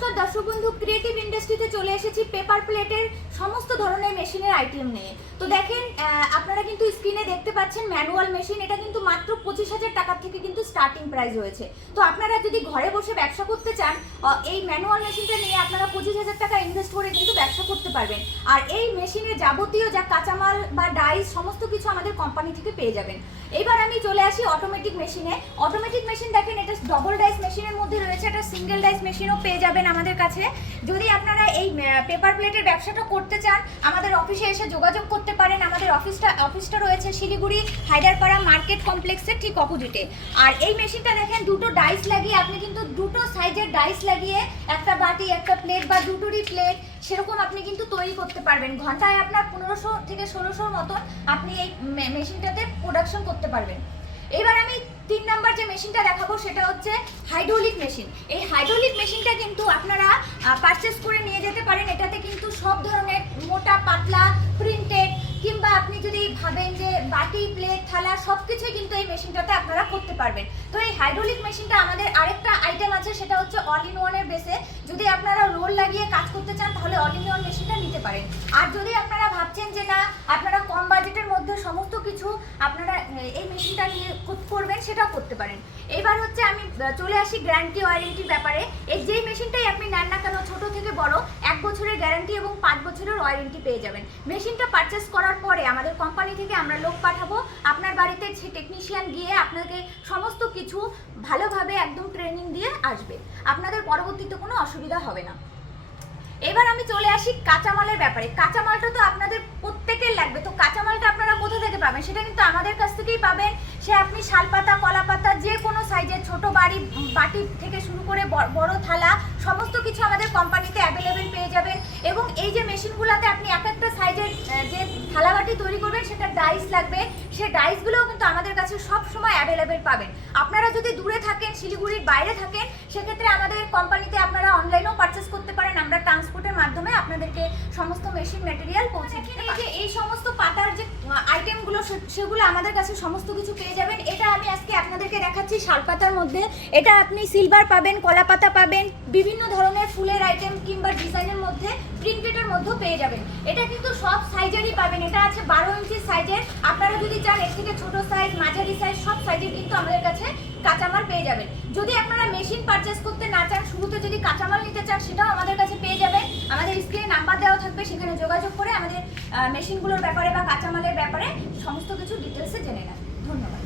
নমস্কার দর্শক বন্ধু ক্রিয়েটিভ ইন্ডাস্ট্রিতে চলে এসেছি পেপার প্লেটের সমস্ত ধরনের মেশিনের আইটেম নিয়ে তো দেখেন আপনারা কিন্তু স্ক্রিনে দেখতে পাচ্ছেন ম্যানুয়াল মেশিন এটা কিন্তু মাত্র পঁচিশ হাজার টাকা থেকে কিন্তু স্টার্টিং প্রাইস রয়েছে তো আপনারা যদি ঘরে বসে ব্যবসা করতে চান এই ম্যানুয়াল মেশিনটা নিয়ে আপনারা পঁচিশ হাজার টাকা ইনভেস্ট করে কিন্তু ব্যবসা করতে পারবেন। আর এই মেশিনের যাবতীয় যা কাঁচামাল বা ডাইস সমস্ত কিছু আমাদের কোম্পানি থেকে পেয়ে যাবেন। এবার আমি চলে আসি অটোমেটিক মেশিনে অটোমেটিক মেশিন দেখেন, এটা ডবল ডাইস মেশিনের মধ্যে রয়েছে একটা সিঙ্গেল ডাইস মেশিনও পেয়ে যাবেন আমাদের কাছে। যদি আপনারা এই পেপার প্লেটের ব্যবসাটা করতে চান, আমাদের অফিসে এসে যোগাযোগ করতে পারেন। আমাদের অফিসটা অফিসটা রয়েছে শিলিগুড়ি, হায়দারপাড়া মার্কেট কমপ্লেক্সের ঠিক অপোজিটে। আর এই মেশিনটা দেখেন, দুটো ডাইস লাগিয়ে, আপনি কিন্তু দুটো সাইজের ডাইস লাগিয়ে একটা বাটি, একটা প্লেট বা দুটোরই প্লেট সেরকম আপনি কিন্তু তৈরি করতে পারবেন। ঘন্টায় আপনার পনেরোশো থেকে ষোলোশোর মতন আপনি এই মেশিনটাতে প্রোডাকশন করতে পারবেন। এবার আমি তিন নাম্বার যে মেশিনটা দেখাবো সেটা হচ্ছে হাইড্রোলিক মেশিন। এই হাইড্রোলিক মেশিনটা কিন্তু আপনারা পারচেস করে নিয়ে যেতে পারেন। এটাতে কিন্তু সব ধরনের মোটা, পাতলা প্রিন্টেড কিংবা আপনি যদি ভাবেন যে বাটি প্লেট থালা সব কিছুই কিন্তু এই মেশিনটাতে আপনারা করতে পারবেন। তো এই হাইড্রোলিক মেশিনটা আমাদের আরেকটা আইটেম আছে, সেটা হচ্ছে অল ইন ওয়ানের বেসে যদি আপনারা রোল লাগিয়ে কাজ করতে চান তাহলে অল ইন ওয়ান মেশিনটা নিতে পারেন আর যদি আপনারা ভাবছেন যে না আপনারা কম বাজেটের মধ্যে সমস্ত কিছু আপনারা এই মেশিনটা নিয়ে কর- করবেন, সেটাও করতে পারেন। এবার হচ্ছে আমি চলে আসি গ্যারান্টি ওয়ারেন্টির ব্যাপারে। এই যেই মেশিনটাই আপনি নেন না কেন, ছোট থেকে বড়, এক বছরের গ্যারান্টি এবং পাঁচ বছরের ওয়ারেন্টি পেয়ে যাবেন। মেশিনটা পারচেস করার পরে আমাদের কোম্পানি থেকে আমরা লোক পাঠাবো, আপনার বাড়িতে সে টেকনিশিয়ান গিয়ে আপনাকে সমস্ত কিছু ভালোভাবে একদম ট্রেনিং দিয়ে আসবে। আপনাদের পরবর্তীতে কোনো অসুবিধা হবে না। এবার আমি চলে আসি কাঁচামালের ব্যাপারে। কাঁচামালটা তো আপনাদের প্রত্যেকের লাগবে তো কাঁচামালটা আপনারা কোথা থেকে পাবেন সেটা কিন্তু আমাদের কাছ থেকেই পাবেন সে আপনি শালপাতা, কলাপাতা, যে কোনো সাইজের ছোট বাড়ি, বাটি থেকে শুরু করে বড় থালা, সমস্ত কিছু আমাদের কোম্পানিতে অ্যাভেলেবেল পেয়ে যাবেন। এবং এই যে মেশিনগুলোতে আপনি এক একটা সাইজের যে থালাবাটি তৈরি করবেন সেটা ডাইস লাগবে। সে ডাইসগুলোও কিন্তু আমাদের কাছে সব সময় অ্যাভেলেবেল পাবেন। আপনারা যদি দূরে থাকেন শিলিগুড়ির বাইরে থাকেন সেক্ষেত্রে আমাদের কোম্পানিতে আপনারা অনলাইনেও পারচেস করতে পারেন। আমরা ট্রান্সপোর্টের মাধ্যমে আপনাদেরকে সমস্ত মেশিন ম্যাটেরিয়াল পৌঁছে এই যে এই সমস্ত পাতার যে আইটেমগুলো সেগুলো আমাদের কাছে সমস্ত কিছু পেয়ে যাবেন। এটা আমি আজকে আপনাদেরকে দেখাচ্ছি শালপাতার মধ্যে। এটা আপনি সিলভার পাবেন কলা পাতা পাবেন বিভিন্ন ধরনের ফুলের আইটেম কিংবা ডিজাইনের মধ্যে প্রিন্টেডের মধ্যেও পেয়ে যাবেন। এটা কিন্তু সব সাইজেরই পাবেন। এটা আছে বারো ইঞ্চি সাইজের আপনারা যদি চান, এর থেকে ছোট সাইজ মাঝারি সাইজ সব সাইজের কিন্তু আমাদের কাছে কাঁচামাল পেয়ে যাবেন। যদি আপনারা মেশিন পারচেস করতে না চান, শুরুতে যদি কাঁচামাল নিতে চান, সেটাও আমাদের কাছে পেয়ে যাবেন। আমাদের স্ক্রিনে নাম্বার দেওয়া থাকবে, সেখানে যোগাযোগ করে আমাদের মেশিনগুলোর ব্যাপারে বা কাঁচামালের ব্যাপারে সমস্ত কিছু ডিটেলসে জেনে নেন ধন্যবাদ।